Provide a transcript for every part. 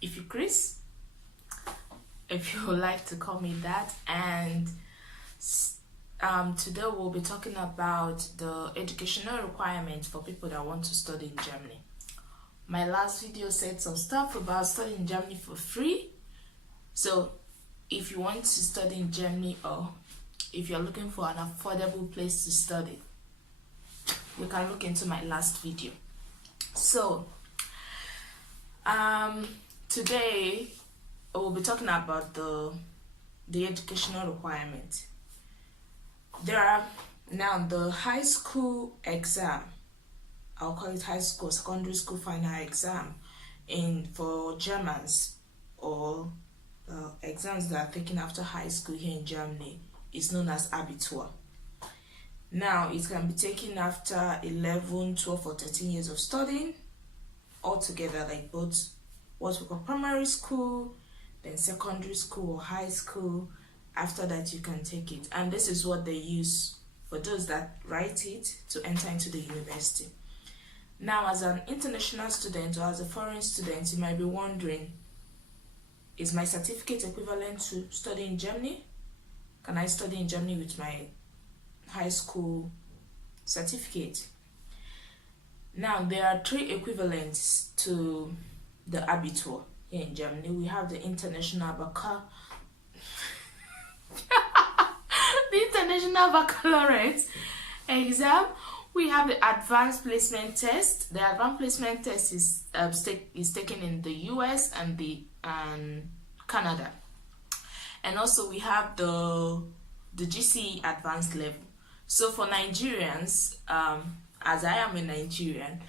if you Chris, if you would like to call me that. And today we'll be talking about the educational requirements for people that want to study in Germany. My last video said some stuff about studying in Germany for free. So if you want to study in Germany, or if you're looking for an affordable place to study, you can look into my last video. So today we'll be talking about the educational requirement. There are now the high school exam. I'll call it high school, secondary school final exam for Germans, or exams that are taken after high school here in Germany is known as Abitur. Now, it can be taken after 11, 12, or 13 years of studying altogether, like both what we call primary school, then secondary school or high school. After that, you can take it. And this is what they use for those that write it to enter into the university. Now, as an international student or as a foreign student, you might be wondering, is my certificate equivalent to study in Germany? Can I study in Germany with my high school certificate? Now, there are three equivalents to the Abitur here in Germany. We have the International Baccalaureate exam. We have the Advanced Placement Test. The Advanced Placement Test is taken in the US and Canada. And also we have the GCE Advanced level. So for Nigerians, as I am a Nigerian,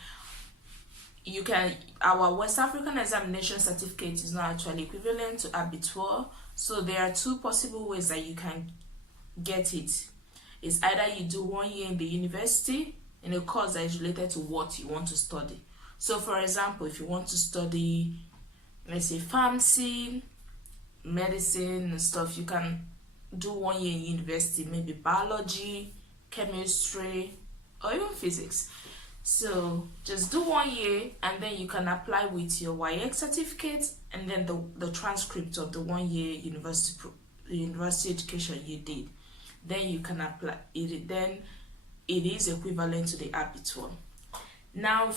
our West African examination certificate is not actually equivalent to Abitur. So there are two possible ways that you can get it. It's either you do 1 year in the university in a course that is related to what you want to study. So for example, if you want to study, let's say, pharmacy, medicine and stuff, you can do 1 year in university, maybe biology, chemistry, or even physics. So just do 1 year, and then you can apply with your YX certificate and then the transcript of the 1 year university education you did. Then you can apply it. Then it is equivalent to the Abitur. Now,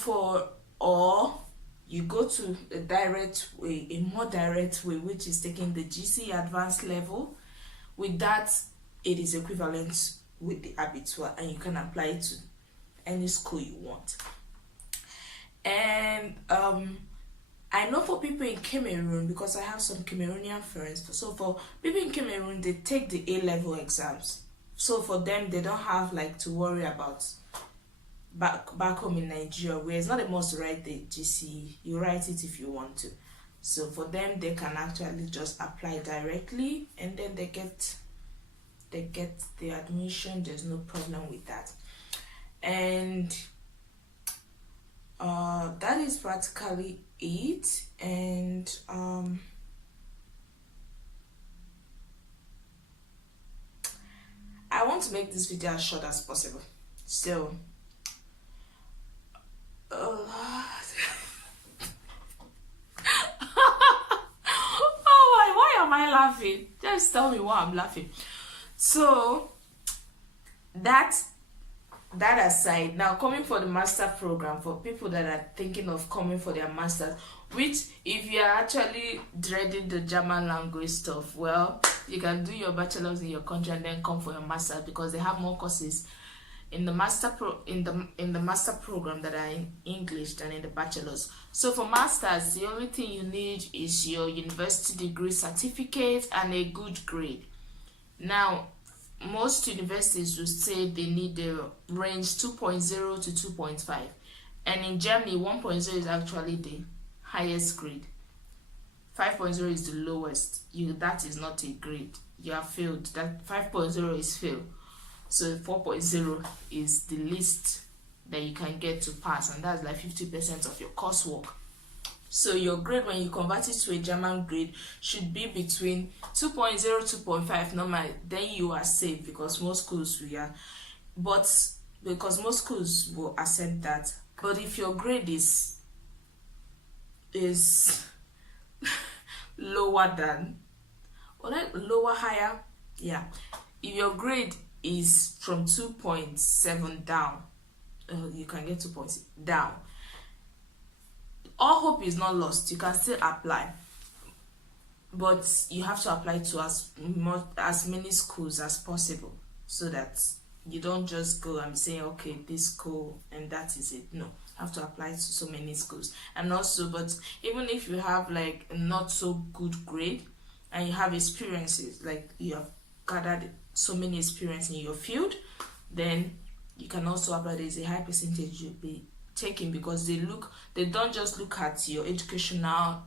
you go to a direct way, a more direct way, which is taking the GC Advanced level. With that, it is equivalent with the Abitur, and you can apply it to any school you want. And I know for people in Cameroon, because I have some Cameroonian friends, so for people in Cameroon, they take the A-level exams. So for them, they don't have to worry about back home in Nigeria, where it's not a must to write the GCE. You write it if you want to. So for them, they can actually just apply directly, and then they get the admission. There's no problem with that. And that is practically it. And I want to make this video as short as possible. So why am I laughing? Just tell me why I'm laughing. So that aside, now coming for the master program, for people that are thinking of coming for their masters, which if you are actually dreading the German language stuff, well, you can do your bachelor's in your country and then come for your master, because they have more courses in the master program that are in English than in the bachelor's. So for masters, the only thing you need is your university degree certificate and a good grade. Now, most universities will say they need the range 2.0 to 2.5, and in Germany 1.0 is actually the highest grade. 5.0 is the lowest. That is not a grade. You have failed. That 5.0 is fail. So 4.0 is the least that you can get to pass, and that's like 50% of your coursework. So your grade, when you convert it to a German grade, should be between 2.0 2.5 normal. Then you are safe, because most schools will accept that. But if your grade is is lower than, or like lower, higher, yeah. If your grade is from 2.7 down, you can get 2 points down. All hope is not lost. You can still apply, but you have to apply to as many schools as possible, so that you don't just go and say, okay, this school and that is it. No, you have to apply to so many schools. And also, but even if you have like not so good grade and you have experiences, like you have gathered so many experience in your field, then you can also apply. There's a high percentage you'll be taking, because they don't just look at your educational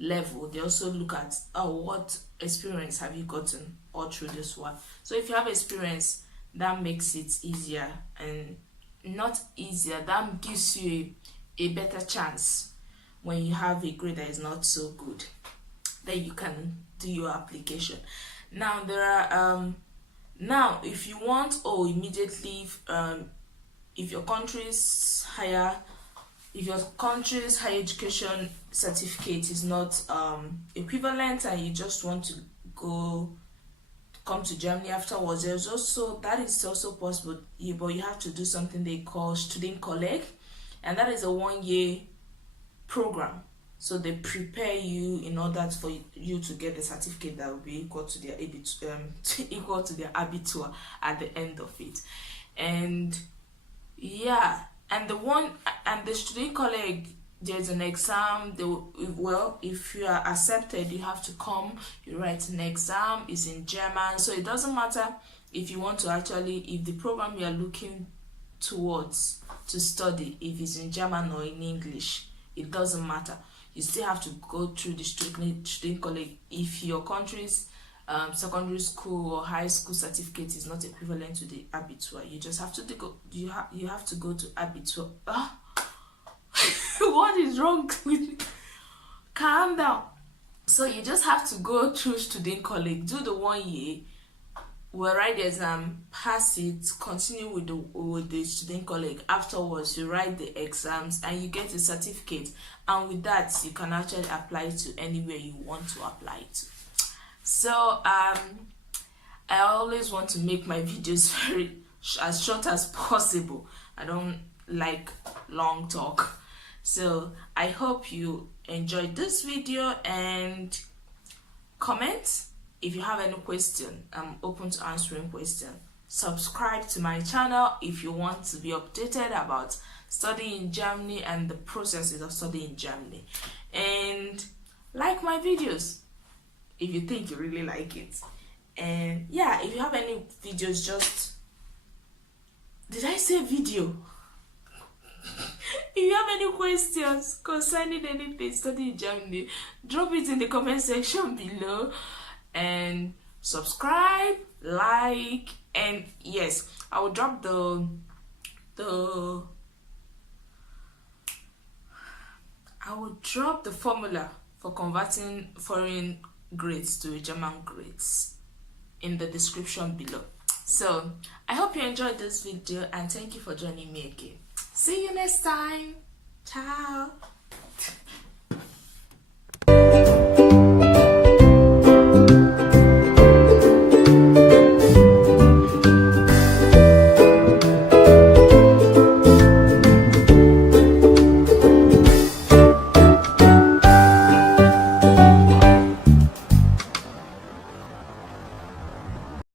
level, they also look at what experience have you gotten all through this one. So if you have experience, that makes it easier, and not easier, that gives you a better chance when you have a grade that is not so good, then you can do your application. Now there are now if you want, immediately if your country's higher education certificate is not equivalent, and you just want to come to Germany afterwards, that is also possible, but you have to do something they call student college, and that is a 1-year program. So they prepare you in order for you to get the certificate that will be equal to their abitur at the end of it. And yeah, and the student college, there's an exam. If you are accepted, you have to come, you write an exam. It's in German, so it doesn't matter if you want to if the program you are looking towards to study, if it's in German or in English, it doesn't matter. You still have to go through the student college. If your country's secondary school or high school certificate is not equivalent to the abitur, you just have to go. You have to go to abitur. What is wrong with me? Calm down. So you just have to go through student college, do the 1 year, write the exam, pass it, continue with the student college. Afterwards, you write the exams and you get a certificate. And with that, you can actually apply to anywhere you want to apply to. So I always want to make my videos as short as possible. I don't like long talk. So I hope you enjoyed this video, and comment if you have any question. I'm open to answering questions. Subscribe to my channel if you want to be updated about studying in Germany and the processes of studying in Germany. And like my videos if you think you really like it. And yeah, if you have any videos, did I say video? If you have any questions concerning anything studying in Germany, drop it in the comment section below. And subscribe, like, and yes, I will drop the formula for converting foreign grades to German grades in the description below. So I hope you enjoyed this video, and thank you for joining me again. See you next time. Ciao.